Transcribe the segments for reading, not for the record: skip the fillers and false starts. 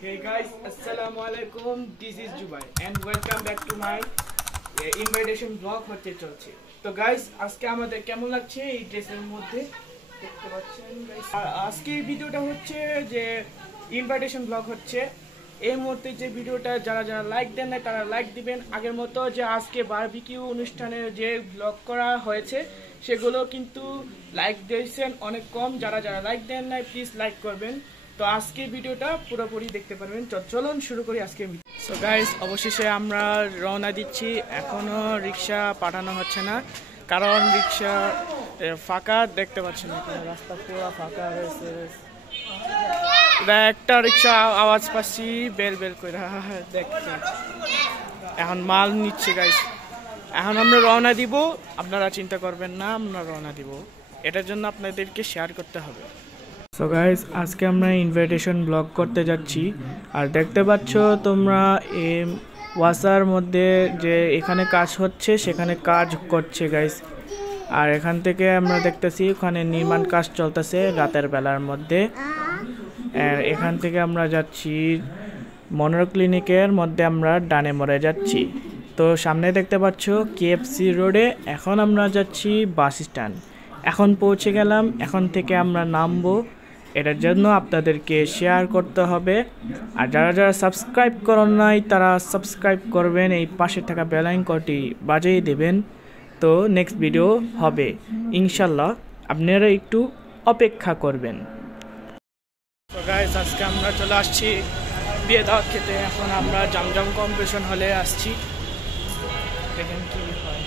Hey guys, Assalamu alaikum. This is Jubai and welcome back to my invitation vlog হতে চলছে। তো guys আজকে আমাদের কেমন লাগছে এই ড্রেসের মধ্যে দেখতে পাচ্ছেন গাইস। আজকে এই ভিডিওটা হচ্ছে যে ইনভাইটেশন ব্লগ হচ্ছে। এই মুহূর্তে যে ভিডিওটা যারা যারা লাইক দেন না তারা লাইক দিবেন। আগের মতো যে আজকে বারবিকিউ অনুষ্ঠানের যে ব্লগ করা হয়েছে সেগুলো কিন্তু লাইক দিয়েছেন অনেক কম। যারা যারা লাইক দেন না প্লিজ লাইক করবেন। তো আজকে ভিডিওটা পুরোপুরি দেখতে পারবেন। চলুন শুরু করি আজকে ভিডিও। সো গাইস অবশেষে আমরা রওনা দিচ্ছি। এখনো রিক্সা পাঠানো হচ্ছে না কারণ রিক্সা ফাঁকা দেখতে পাচ্ছেন, রাস্তা পুরো ফাঁকা হয়েছে। একটা রিক্সা আওয়াজ পাচ্ছি বেল বেল করে দেখতে, এখন মাল নিচ্ছে গাইস। এখন আমরা রওনা দিব, আপনারা চিন্তা করবেন না, আমরা রওনা দিব। এটার জন্য আপনাদেরকে শেয়ার করতে হবে। সো গাইস আজকে আমরা ইনভাইটেশন ব্লগ করতে যাচ্ছি। আর দেখতে পাচ্ছ তোমরা ওয়াসার মধ্যে যে এখানে কাজ হচ্ছে সেখানে কাজ করছে গাইস। আর এখান থেকে আমরা দেখতেছি ওখানে নির্মাণ কাজ চলতেছে রাতের বেলার মধ্যে। আর এখান থেকে আমরা যাচ্ছি মনোর ক্লিনিকের মধ্যে, আমরা ডানে মোড়ে যাচ্ছি। তো সামনে দেখতে পাচ্ছ কেএফসি রোডে। এখন আমরা যাচ্ছি বাস স্ট্যান্ড। এখন পৌঁছে গেলাম, এখন থেকে আমরা নামবো। এটার জন্য আপনাদেরকে শেয়ার করতে হবে। আর যারা যারা সাবস্ক্রাইব করেন নাই তারা সাবস্ক্রাইব করবেন, এই পাশে থাকা বেল আইকনটি বাজিয়ে দেবেন। তো নেক্সট ভিডিও হবে ইনশাল্লাহ, আপনারা একটু অপেক্ষা করবেন। তো গাইস আজকে আমরা চলে আসছি বিয়ে দাওয়াত খেতে। এখন আমরা জমজম কম্পিটিশন হলে আসছি, দেখেন কি হয়।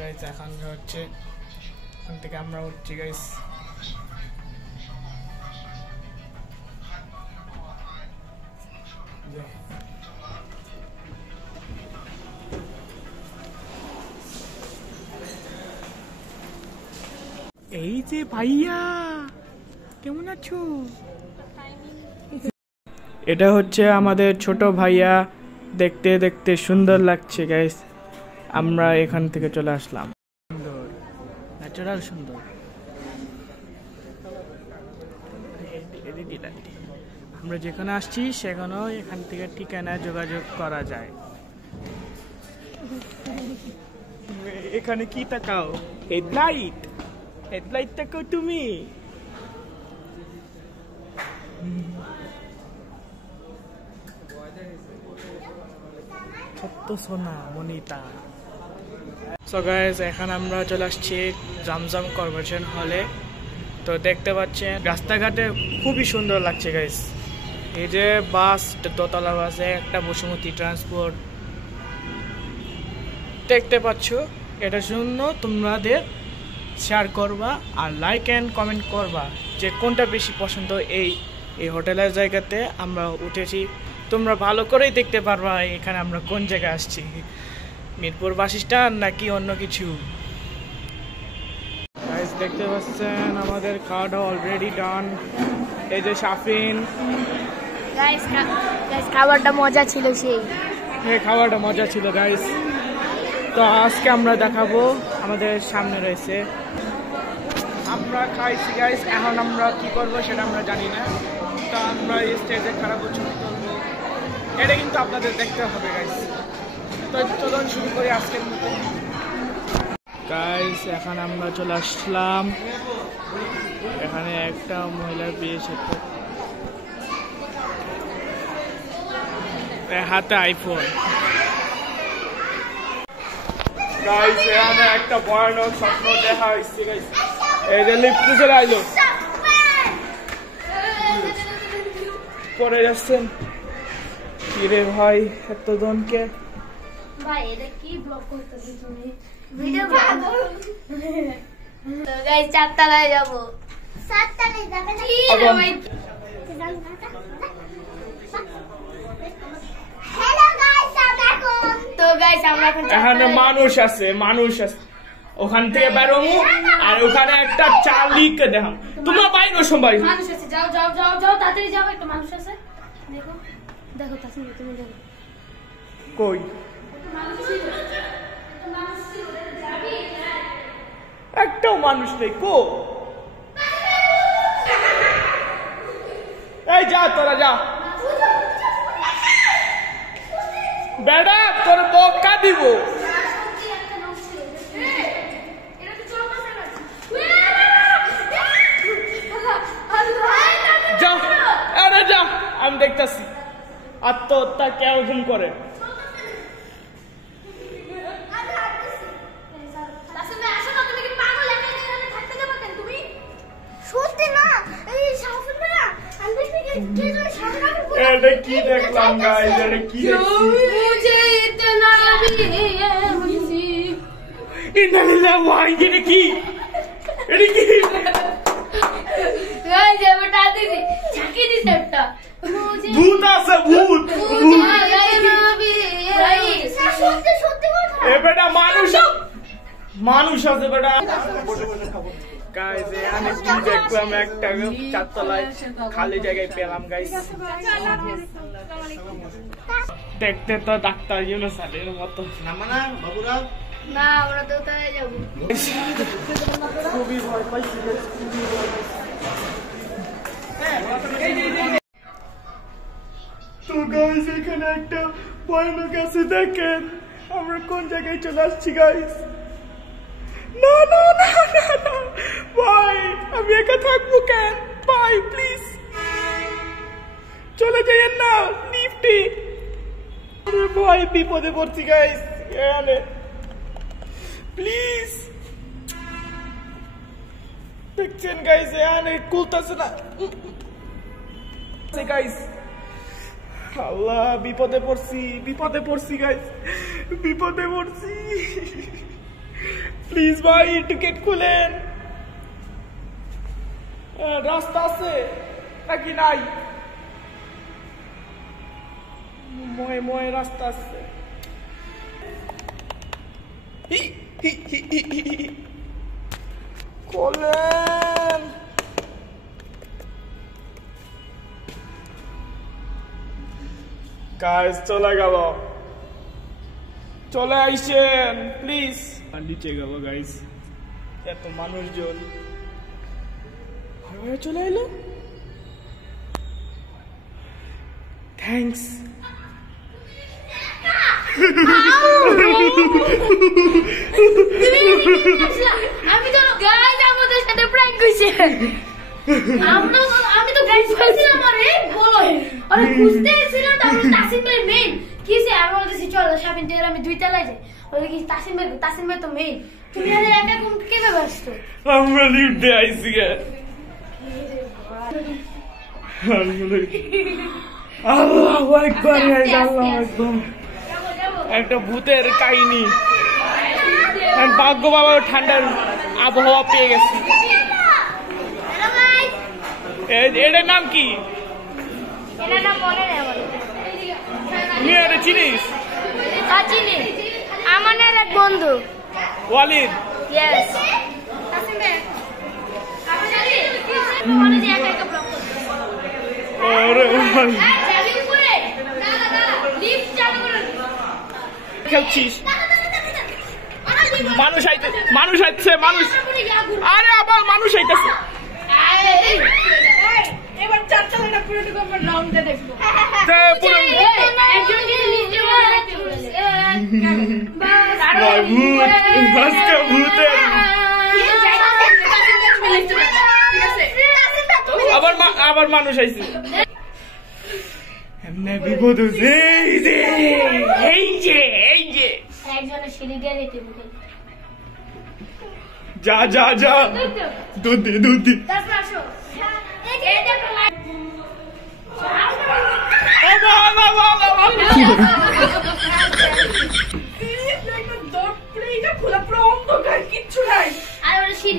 গাইস এখন হচ্ছে এখান থেকে আমরা উঠছি গাইস। এই যে ভাইয়া কেমন আছো? এটা হচ্ছে আমাদের ছোট ভাইয়া, দেখতে দেখতে সুন্দর লাগছে গাইস। আমরা এখান থেকে চলে আসলাম, সুন্দর ন্যাচারাল সুন্দর। আমরা যেখানে আসছি সেখানেও এখান থেকে ঠিকানা যোগাযোগ করা যায়। এখানে কি তাকাও? হেডলাইট, হেডলাইট তাকাও তুমি। ছোট্ট সোনা মনিতা। সো গাইস এখন আমরা চলে আসছি জমজম কর্পোরেশন হলে। তো দেখতে পাচ্ছেন রাস্তাঘাটে খুবই সুন্দর লাগছে গাইস। এই যে বাস, দোতলা বাসে একটা বসুমতী ট্রান্সপোর্ট দেখতে পাচ্ছ। এটার জন্য তোমাদের শেয়ার করবা আর লাইক অ্যান্ড কমেন্ট করবা যে কোনটা বেশি পছন্দ। এই হোটেলের জায়গাতে আমরা উঠেছি, তোমরা ভালো করেই দেখতে পারবা এখানে আমরা কোন জায়গায় আসছি, মিরপুর বাস স্ট্যান্ড নাকি অন্য কিছু। দেখতে পাচ্ছেন আমাদের খাওয়াটা অলরেডি ডান। এই যে শাফিন, খাবারটা মজা ছিল, সেই খাবারটা মজা ছিল গাইস। তো আজকে আমরা দেখাবো, আমাদের সামনে রয়েছে, আমরা খাইছি গাইস। এখন আমরা কি করবো সেটা আমরা জানি না। তো আমরা স্টেজে খারাপ ছবি করবো, এটা কিন্তু আপনাদের দেখতে হবে গাইস। তো চলুন শুরু করি আজকের মতো গাইস। এখন আমরা চলে আসলাম, এখানে একটা মহিলার বিয়ে সাথে, হাতে আইফোন গাইস। এখানে একটা ভয়ানক স্বপ্ন দেখা হয়েছে গাইস। এই যে লিফট চলে আইলো, পরে যাচ্ছেন কি রে ভাই এতজনকে। ভাই এটা কি ব্লগ করতেছ তুমি? ভিডিও বানাবো তো গাইস, চারতলায় যাব। চারতলায় যাবে না কি রে ভাই? হ্যালো গাইস, আমরা এখন তো গাইস আমরা এখানে মানুষ আছে, মানুষ আছে। ওখান থেকে বেরোবো আর ওখানে একটা চালিকে দেখাম। তোমরা বাইরে সবাই মানুষ আছে, যাও যাও যাও যাও তাড়াতাড়ি যাও। একটা মানুষ আছে, দেখো দেখো তাসিম, তুমি দেখো কই একটাও মানুষ নেই। কো এই যা তোরা যা বেটা তোর বক্কা দিব যা আরে যা আমি দেখতাছি আত্মহত্যা কেমন করে এটা কি দেখলাম গাইস এটা কি ইন্নালিল্লাহ ওয়াই এটা কি এটা কি ভূত আছে ভূত এ বেটা মানুষ আছে বেটা গাইস আমি কি দেখলাম একটা চারতলায় খালি জায়গায় পেলাম গাইস দেখতে তো ডাক্তার ইউনুস আলীর মতো নামানা বাবুরা না আমরা তো তাই যাব খুবই ভয় পাইছি তো গাইস এখানে একটা ভয়ানক আছে দেখেন আমরা কোন জায়গায় চলে আসছি গাইস না না না না না ভাই আমি একা থাকবো কেন ভাই প্লিজ চলে যাইয়েন না লিফটে আরে ভাই বিপদে পড়ছি গাইস এখানে প্লিজ দেখছেন গাইস এখানে কুলতাছে না গাইস আল্লাহ বিপদে পড়ছি গাইস বিপদে পড়ছি প্লিজ ভাই টিকিট খুলেন রাস্তা আছে নাকি নাই ময় রাস্তা আছে খোলেন গাইস চলে গেল চলে আইসেন প্লিজ নিচে গেল গাইস এত মানুষজন চলে এলো থ্যাংকস আমি তো গাইস আমাদের সাথে প্র্যাঙ্ক কইছে আমি তো গাইস বলছিলাম আরে বলো আরে বুঝতেছিলাম তারপর তাসিম ভাই মেইন কিসে আমি বলতেছি চল শাবিন দের আমি দুই তলায় যাই বলে কি তাসিম ভাই তো মেইন তুমি আরে একা কোন কিভাবে ব্যস্ত আমরা লিফটে আইছি গে আল্লাহু আকবার আল্লাহু আকবার একটা ভূতের কাহিনী ভাগ্য বাবা ঠান্ডার আবহাওয়া পেয়ে গেছে এটার নাম কি চিনিস আমার এক বন্ধু ওয়ালিদ খেলছিস মানুষ আইতেছে মানুষ আরে আবার মানুষ আইতেছে এবার চারটা পুরোটুকু আমার রাউন্ডে দেখবো আবার মানুষ আইছে এমনি বিপদ হচ্ছে এই যে একজনের সিঁড়ি দিয়ে যেতে মুখে যা যা যা দুধ দি তারপর আসো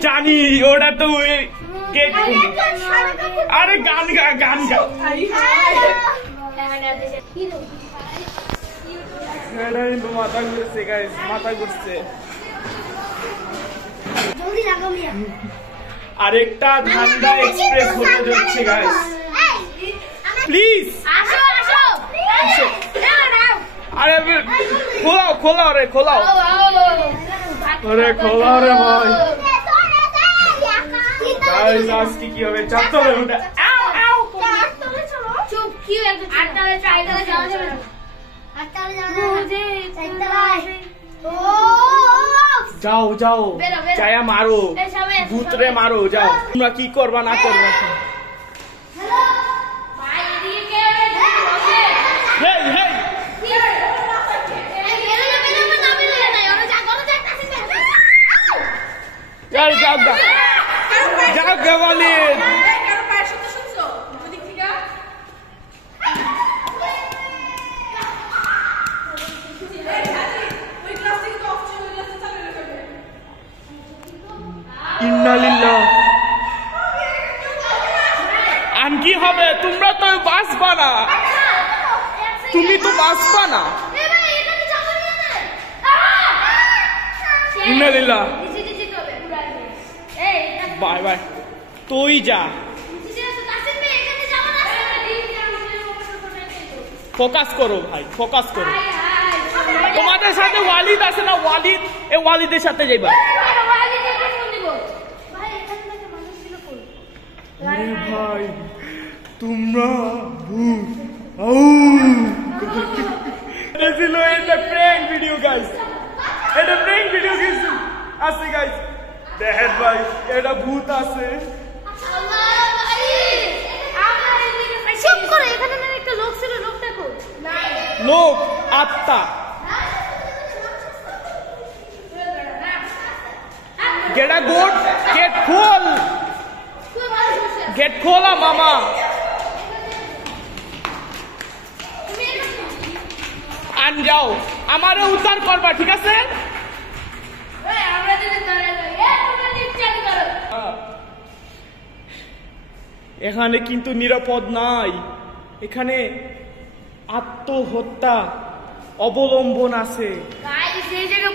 জানি ওটা তো আরে গান গা মাথা ঘুরছে গাইস মাথা ঘুরছে আরেকটা ধান্দা এক্সপ্রেস হতে যাচ্ছে গাইস প্লিজ আরে খোলাও রে খোলাও রে ভাই গাইস আজকে কি হবে চারতলা উঠে কি একদম 8 তলায় যাওয়া যাবে না 8 তলায় যাওয়া যাবে 4 তলায় ও যাও যাও বেরো, বেরো। চায়া মারো এই সবাই এসো, ভূতরে সবাই। মারো যাও তোমরা কি করবা না করবা হ্যালো ভাই এদিকে কে আছে হেই হেই যাও যাও যাও যাও গেওয়ালিদ ইন্না লিল্লাহ আন কি হবে তোমরা তো বাঁচবা না তুমি তো বাঁচবা না ইন্না লিল্লাহ বাই বাই তুই যা ফোকাস করো ভাই ফোকাস করো তোমাদের সাথে ওয়ালিদ আছে না ওয়ালিদ এই ওয়ালিদের সাথে যাইবা আরে ভাই তোমরা ভূত এটা ছিল এটা প্র্যাঙ্ক ভিডিও গাইস এটা প্র্যাঙ্ক ভিডিও কিছু আছে গাইস দেখেন ভাই এটা ভূত আছে লোক আত্মা গেটা গোট গেট খোলা মামা আন যাও আমারও উদ্ধার করবা ঠিক আছে এখানে কিন্তু নিরাপদ নাই এখানে আত্মহত্যা অবলম্বন আছে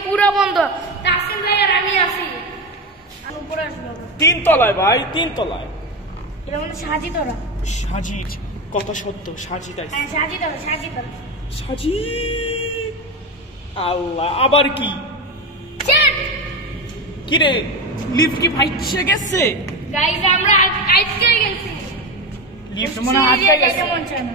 পুরো বন্ধ তাসিম ভাই আর আমি আছি উপরে আসবো 3 তলায় ভাই 3 তলায় এটা মানে সাজি তোরা সাজিদ কত সত্য সাজিদাই হ্যাঁ সাজি তোরা সাজি আল্লাহ আবার কি চেট কি রে লিফট কি ভাইছে গেছে গাইস আমরা আজকে গেছি লিফট মনে হাতটা গেছে মন চায় না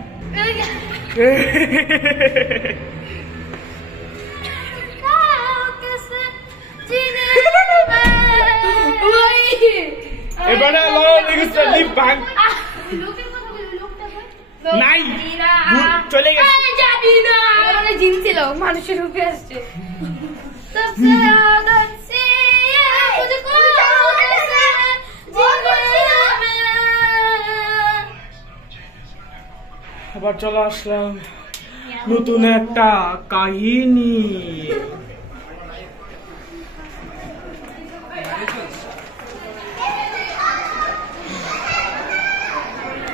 এবারে লড়াই লেগেছে লিফট ভাঙ লোকের কথা বলি লোকটা নাই ভূত চলে গেছে যাবি না মানে জিন ছিল মানুষের রূপে আসছে सबसे ज्यादा से मुझको আবার চলে আসলাম নতুন একটা কাহিনী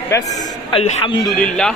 ব্যাস আলহামদুলিল্লাহ